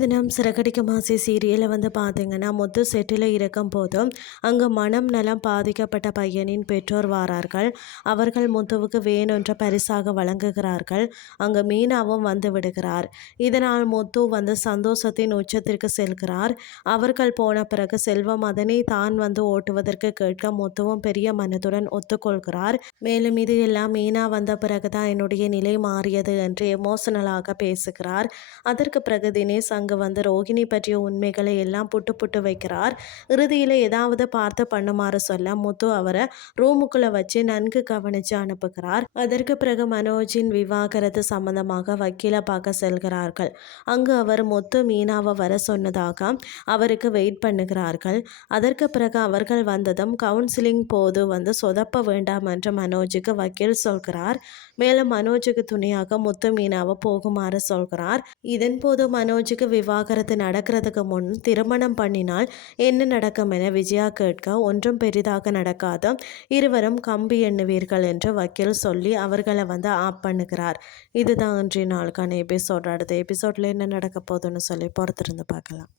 தினம் சிறகடிக்க மாசி சீரியலில் பார்த்தீங்கன்னா முத்து செட்டில் இருக்கும் போதும் அங்கு மனம் நலம் பாதிக்கப்பட்ட பையனின் பெற்றோர் வாரார்கள். அவர்கள் முத்துவுக்கு வேணுன்ற பரிசாக வழங்குகிறார்கள். அங்கு மீனாவும் வந்து விடுகிறார். இதனால் முத்து சந்தோஷத்தின் உச்சத்திற்கு செல்கிறார். அவர்கள் போன பிறகு செல்வம் அதனை தான் ஓட்டுவதற்கு கேட்க முத்துவும் பெரிய மனதுடன் ஒத்துக்கொள்கிறார். மேலும் இது எல்லாம் மீனா வந்த பிறகுதான் என்னுடைய நிலை மாறியது என்று எமோஷனலாக பேசுகிறார். அதற்கு பிறகு தினேஷ் அங்கு ரோகிணி பற்றிய உண்மைகளை எல்லாம் புட்டு புட்டு வைக்கிறார். இறுதியில் ஏதாவது பார்த்து பண்ணுமாறு சொல்ல முத்து அவரை ரூமுக்குள்ள வச்சு நன்கு கவனிச்சு அனுப்புகிறார். அதற்கு பிறகு மனோஜின் விவாகரத்து சம்பந்தமாக வக்கீலை பார்க்க செல்கிறார்கள். அங்கு அவர் முத்து மீனாவை வர சொன்னதாக அவருக்கு வெயிட் பண்ணுகிறார்கள். அதற்கு பிறகு அவர்கள் வந்ததும் கவுன்சிலிங் போது சொதப்ப வேண்டாம் என்று மனோஜுக்கு வக்கீல் சொல்கிறார். மேலும் மனோஜுக்கு துணையாக முத்து மீனாவை போகுமாறு சொல்கிறார். இதன் போது மனோஜுக்கு விவாகரத்து நடக்கிறதுக்கு முன் திருமணம் பண்ணினால் என்ன நடக்கும் என விஜயா கேட்க, ஒன்றும் பெரிதாக நடக்காது, இருவரும் கம்பி எண்ணுவீர்கள் என்று வக்கீல் சொல்லி அவர்களை ஆப் பண்ணுகிறார். இதுதான் இன்றைய நாளுக்கான எபிசோட். அடுத்த எபிசோட்ல என்ன நடக்க போகுதுன்னு சொல்லி பொறுத்திருந்து பார்க்கலாம்.